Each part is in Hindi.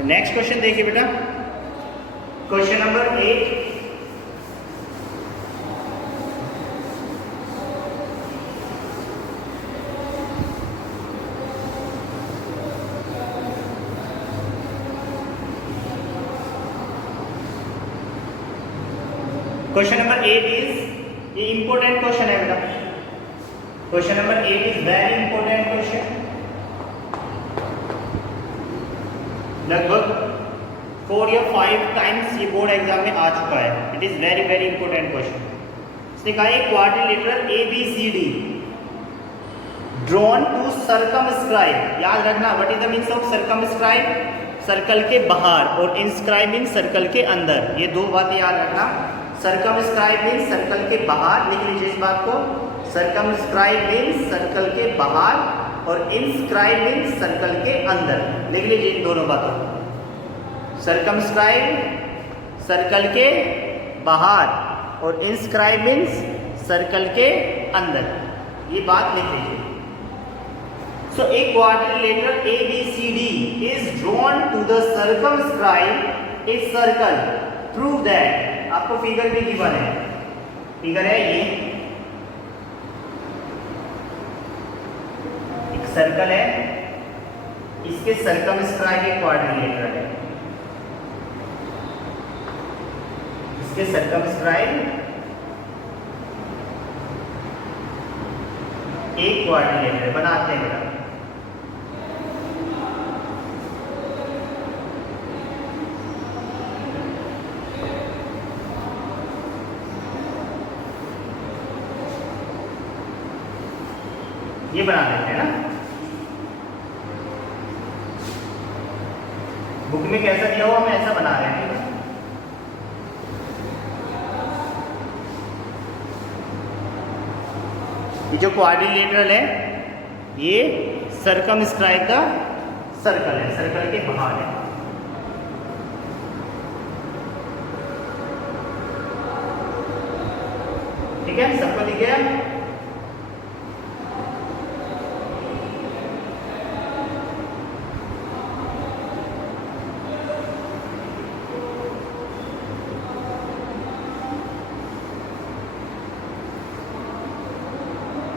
नेक्स्ट क्वेश्चन देखिए बेटा, question number 8। Question number 8 is, ये इंपॉर्टेंट क्वेश्चन है बेटा। Question number 8 is very important question. लगभग 4 या 5 टाइम्स ये बोर्ड एग्जाम में आ चुका है। It is very very important question. इसने कहा है quadrilateral ABCD drawn to circumscribe. याद रखना, what is the means of circumscribe? Circle के बाहर, और इंस्क्राइब मीन्स सर्कल के अंदर। ये दो बातें याद रखना। सर्कमस्क्राइब मीन्स सर्कल के बाहर, लिख लीजिए इस बात को। सर्कमस्क्राइब मीन्स सर्कल के बाहर, और इंस्क्राइब मीन्स सर्कल के अंदर। लिख लीजिए इन दोनों बातों। सर्कमस्क्राइब सर्कल के बाहर, और इंस्क्राइब मीन्स सर्कल के अंदर। ये बात लिख लीजिए। So a quadrilateral ABCD is drawn to the circumscribe a circle. Prove that. आपको फिगर भी गिवन है, फिगर है ये, एक सर्कल है, इसके सर्कमस्क्राइब एक क्वाड्रिलेटरल है, इसके सर्कमस्क्राइब एक क्वाड्रिलेटरल बनाते हैं बेटा। ये बना देते हैं ना। बुक में कैसा दिया हुआ, हम ऐसा बना रहे हैं। ये जो क्वाड्रिलेटरल है, ये सर्कमस्क्राइब का सर्कल है, सर्कल के बाहर है। ठीक है, सबको दिख गया?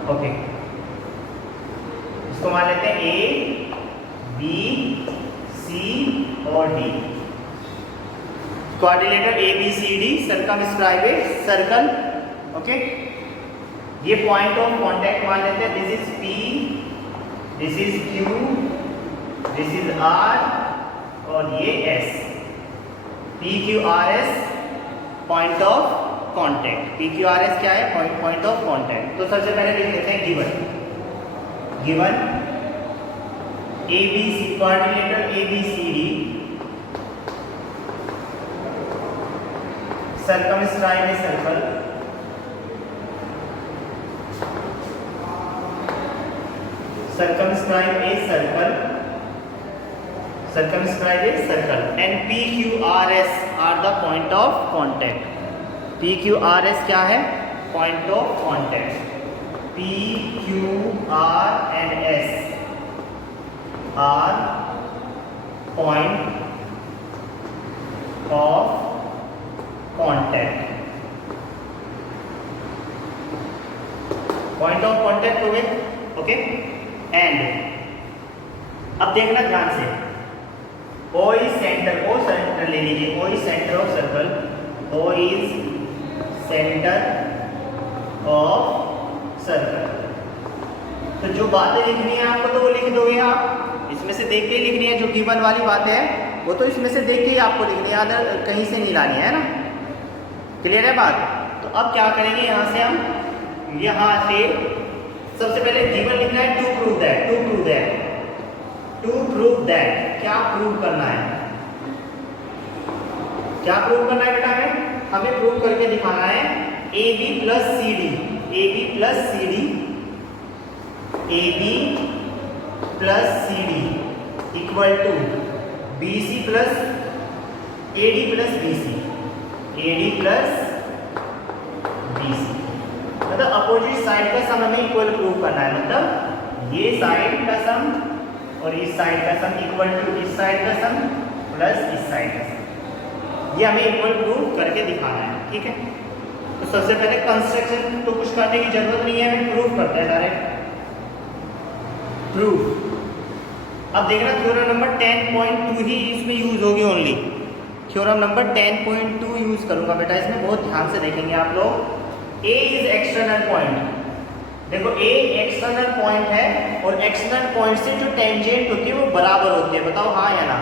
ओके, इसको मान लेते हैं A, B, C और D। Quadrilateral ABCD circumscribe a circle. Okay, ये पॉइंट ऑफ कांटेक्ट मान लेते हैं। This is P, this is Q, this is R, और ये S। PQRS point of contact. PQRS क्या है? Point of contact. तो सबसे पहले लिख लेते हैं given ABC, quadrilateral ABCD circumscribe a circle, circumscribe a circle, circumscribe a circle, and PQRS are the point of contact. PQRS क्या है? Point of contact. PQR and S are point of contact. Point of contact हो गए, ओके। एंड अब देखना ध्यान से, O is centre, O centre ले लीजिए। O is centre of circle, O is centre of circle. तो जो बातें लिखनी है आपको, तो वो लिख दोगे आप। इसमें से देख के लिखनी है, जो गिवन वाली बातें है वो तो इसमें से देख के ही आपको लिखनी है, अदर कहीं से नहीं लानी है ना। क्लियर है बात? तो अब क्या करेंगे, यहाँ से हम, यहाँ से सबसे पहले गिवन लिखना है, to prove that. To prove that, to prove that. क्या प्रूव करना है? क्या प्रूव करना है बेटा? हमें प्रूव करके दिखाना है AB plus CD, AB plus CD, AB plus CD equal to BC plus AD plus BC, AD plus BC। मतलब अपोजिट साइड का सम हमें इक्वल प्रूव करना है। मतलब ये साइड का सम और इस साइड का सम इक्वल टू इस साइड का सम, प्लस इस साइड का। ये हमें इक्वल प्रूव करके दिखाना है, ठीक है। तो सबसे पहले कंस्ट्रक्शन तो कुछ करने की जरूरत नहीं है, हमें प्रूफ करते हैं डायरेक्ट। प्रूफ। अब देखना थ्योरम नंबर 10.2 ही इसमें यूज होगी ओनली। थ्योरम नंबर 10.2 यूज करूंगा बेटा इसमें, बहुत ध्यान से देखेंगे आप लोग। ए इज एक्सटर्नल पॉइंट। देखो ए एक्सटर्नल पॉइंट है और एक्सटर्नल पॉइंट से जो टेंजेंट होती है वो बराबर होती है, बताओ हाँ या ना।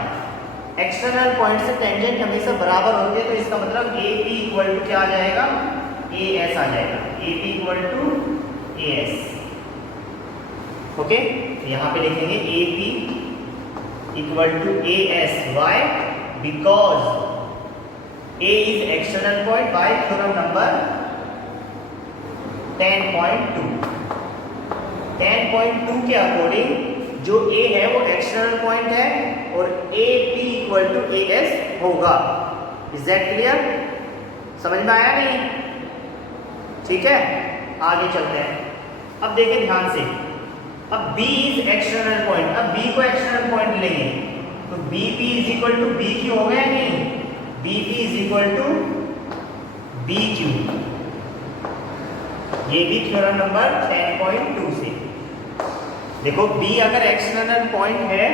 एक्सटर्नल पॉइंट से टेंजेंट हमेशा बराबर होती है, तो इसका मतलब ए पी इक्वल टू क्या आ जाएगा, ए एस आ जाएगा। A P equal to A S. Okay, यहाँ पे लिखेंगे A P equal to A S. Why? Because A is external point by theorem number 10.2। 10.2 के अकॉर्डिंग जो ए है वो एक्सटर्नल पॉइंट है और A P equal to A S होगा। Is that clear? समझ में आया नहीं? ठीक है, आगे चलते हैं। अब देखिए ध्यान से, अब B इज एक्सटर्नल पॉइंट। अब B को एक्सटर्नल पॉइंट लेंगे तो B P is equal to B Q हो गया नहीं? B P is equal to B Q. ये भी थ्योरम नंबर 10.2 से। देखो B अगर एक्सटर्नल पॉइंट है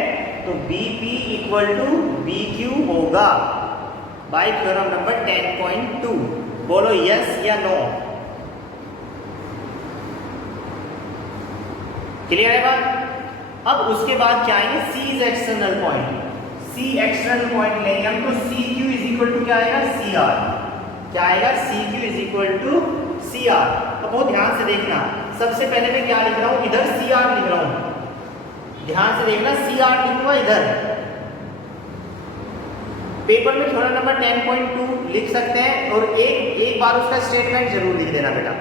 तो B P equal to B Q होगा बाय थ्योरम नंबर 10.2। बोलो यस या नो? क्लियर है बात? अब उसके बाद क्या आएंगे, C is external point. C external point लेंगे हम तो C Q is equal to क्या आएगा, सी आर। क्या आएगा, C Q is equal to C R. तो बहुत ध्यान से देखना, सबसे पहले मैं क्या लिख रहा हूं, इधर सी आर लिख रहा हूं। ध्यान से देखना, सी आर लिखूंगा इधर। पेपर में थ्योरम नंबर 10.2 लिख सकते हैं और एक बार उसका स्टेटमेंट जरूर लिख देना बेटा,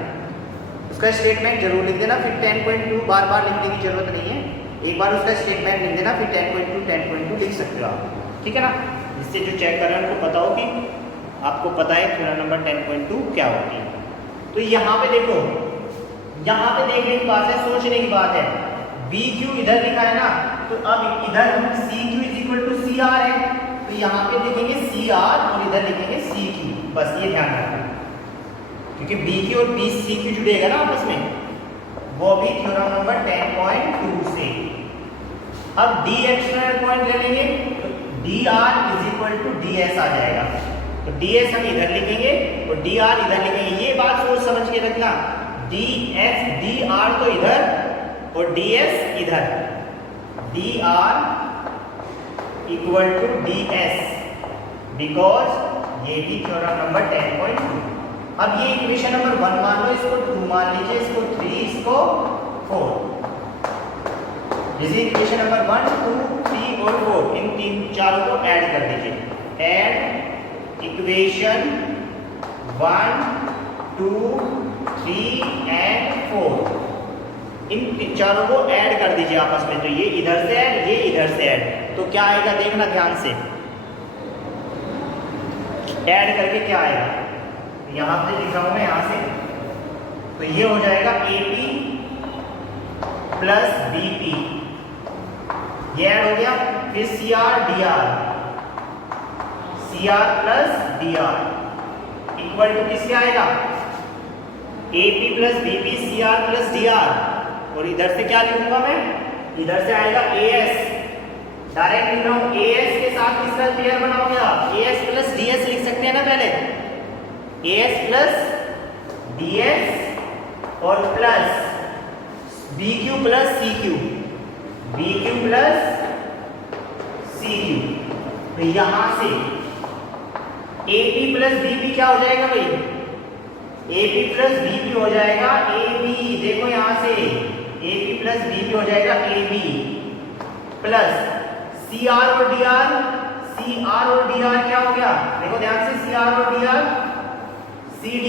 उसका स्टेटमेंट जरूर लिख देना। फिर 10.2 बार बार लिखने की जरूरत नहीं है, एक बार उसका स्टेटमेंट लिख देना, फिर 10.2 लिख सकते हो आप, ठीक है ना। जिससे जो चेक कर रहे हैं उनको पता हो कि आपको पता है थ्योरम नंबर 10.2 क्या होती है। तो यहाँ पे देखो, यहाँ पे देखने की बात है, सोचने की बात है। बी क्यू इधर लिखा है ना, तो अब इधर C Q is equal to C R है, तो यहाँ पे लिखेंगे सी आर और इधर लिखेंगे सी क्यू। बस ये ध्यान रखना, क्योंकि बी क्यू और बी सी क्यू जुड़ेगा ना आपस में, वो भी थ्योरम नंबर 10.2 से। अब डी एक्सटर्नल पॉइंट ले लेंगे तो D R is equal to D S आ जाएगा। तो डी एस हम इधर लिखेंगे और डी आर इधर लिखेंगे। ये बात सोच समझ के रखना, डी एस डी आर तो इधर और डी एस इधर। D R equal to D S because ये भी थ्योरम नंबर 10.2। अब ये इक्वेशन नंबर 1 मान लो, इसको 2 मान लीजिए, इसको 3, इसको 4। जैसे इक्वेशन नंबर 1, 2, 3 और 4, इन तीन चारों को ऐड कर दीजिए। Add equation 1, 2, 3 and 4। इन चारों को ऐड कर दीजिए आपस में, तो ये इधर से ऐड, ये इधर से ऐड, तो क्या आएगा देखना ध्यान से। ऐड करके क्या आएगा, यहाँ पे लिखा हूं मैं, यहाँ से, तो ये हो जाएगा AP प्लस BP, ये ऐड हो गया। फिर CR DR, CR plus DR equal to किसके आएगा, AP plus BP CR plus DR। और इधर से क्या लिखूंगा मैं, इधर से आएगा AS, डायरेक्ट लिख रहा हूं। AS के साथ किसका पेयर बनाओगे आप, AS प्लस DS लिख सकते हैं ना पहले, AS प्लस DS और plus BQ plus CQ, BQ plus CQ। तो यहां से AP प्लस BP क्या हो जाएगा भाई, AP प्लस BP हो जाएगा AB। देखो यहां से AP प्लस BP हो जाएगा AB प्लस CR और DR, CR और DR क्या हो गया, देखो ध्यान से, CR और DR CD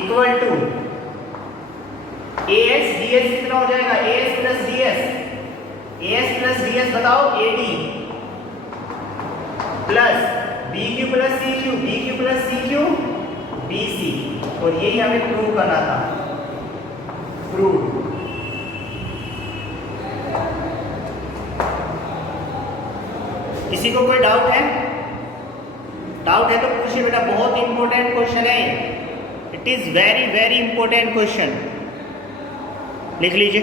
equal to AS DS कितना हो जाएगा, AS plus DS, AS plus DS बताओ AD plus BQ plus CQ, BQ plus CQ BC। और यही हमें प्रूव करना था, प्रूव। किसी को कोई डाउट है? डाउट है तो पूछिए बेटा, बहुत इंपॉर्टेंट क्वेश्चन है। It is very very important question, लिख लीजिए।